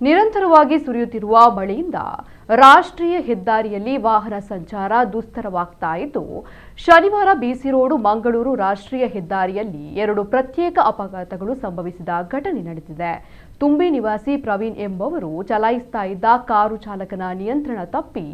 ನಿರಂತರವಾಗಿ ಸುರಿಯುತ್ತಿರುವ ಮಳೆಯಿಂದ ರಾಷ್ಟ್ರೀಯ ಹೆದ್ದಾರಿಯಲ್ಲಿ ವಾಹನ ಸಂಚಾರ ದುಸ್ತರವಾಗ್ತಾ ಇದ್ದು ಶನಿವಾರ ಬಿಸಿ ರೋಡ್ ಮಂಗಳೂರು ರಾಷ್ಟ್ರೀಯ ಹೆದ್ದಾರಿಯಲ್ಲಿ 2 ಪ್ರತ್ಯೇಕ ಅಪಘಾತಗಳು ಸಂಭವಿಸಿದ ಘಟನೆ ನಡೆದಿದೆ. ತುಂಬಿ ನಿವಾಸಿ ಪ್ರವೀಣ್ ಎಂಬವರು ಚಲಾಯಿಸ್ತಾ ಇದ್ದ ಕಾರು ಚಾಲಕನ ನಿಯಂತ್ರಣ ತಪ್ಪಿ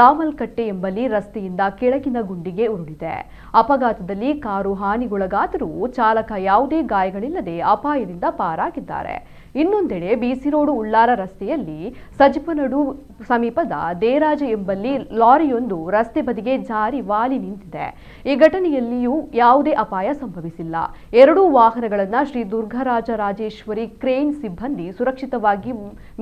ರಾಮಲ್ಕಟ್ಟೆ ಎಂಬಲ್ಲಿ ರಸ್ತೆಯಿಂದ ಕೆಳಗಿನ ಗುಂಡಿಗೆ ಉರುಳಿದೆ. ಅಪಘಾತದಲ್ಲಿ ಕಾರು ಹಾನಿಗೊಳಗಾದರೂ ಚಾಲಕ ಯಾವುದೇ ಗಾಯಗಳಿಲ್ಲದೆ ಅಪಾಯದಿಂದ ಪಾರಾಗಿದ್ದಾರೆ. ಇನ್ನೊಂದೆಡೆ ಬಿಸಿ ರೋಡ್ ಉಳ್ಳಾರ ರಸ್ತೆಯಲ್ಲಿ ಸಜಿಪನಡು ಸಮೀಪದ ದೇರಾಜ ಎಂಬಲ್ಲಿ ಲಾರಿಯೊಂದು ರಸ್ತೆ ಬದಿಗೆ ಜಾರಿ ವಾಲಿ ನಿಂತಿದೆ. ಈ ಘಟನೆಯಲ್ಲಿಯೂ ಯಾವುದೇ ಅಪಾಯ ಸಂಭವಿಸಿಲ್ಲ. 2 ವಾಹನಗಳನ್ನು ಶ್ರೀ ದುರ್ಗಾರಾಜರಾಜೇಶ್ವರಿ ಕ್ರೇನ್ ಸಿಬ್ಬಂದಿ ಸುರಕ್ಷಿತವಾಗಿ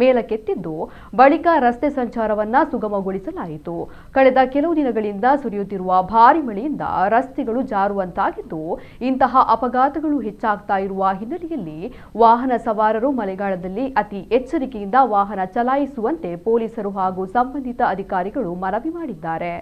ಮೇಲಕ್ಕೆತ್ತಿದ್ದು ಬಳಿಕ ರಸ್ತೆ ಸಂಚಾರವನ್ನ ಸುಗಮಗೊಳಿಸಲಾಯಿತು. ಕಳೆದ ಕೆಲವು ದಿನಗಳಿಂದ ಸುರಿಯುತ್ತಿರುವ ಭಾರಿ ಮಳೆಯಿಂದ ರಸ್ತೆಗಳು ಜಾರುವಂತಾಗಿದ್ದು ಇಂತಹ ಅಪಘಾತಗಳು ಹೆಚ್ಚಾಗ್ತಾ ಇರುವ ಹಿನ್ನೆಲೆಯಲ್ಲಿ ವಾಹನ ಸವಾರರು ಮಳೆಗಾಲದಲ್ಲಿ ಅತಿ ಎಚ್ಚರಿಕೆಯಿಂದ ವಾಹನ ಚಲಾಯಿಸುವಂತೆ ಪೊಲೀಸರು ಹಾಗೂ ಸಂಬಂಧಿತ ಅಧಿಕಾರಿಗಳು ಮನವಿ ಮಾಡಿದ್ದಾರೆ.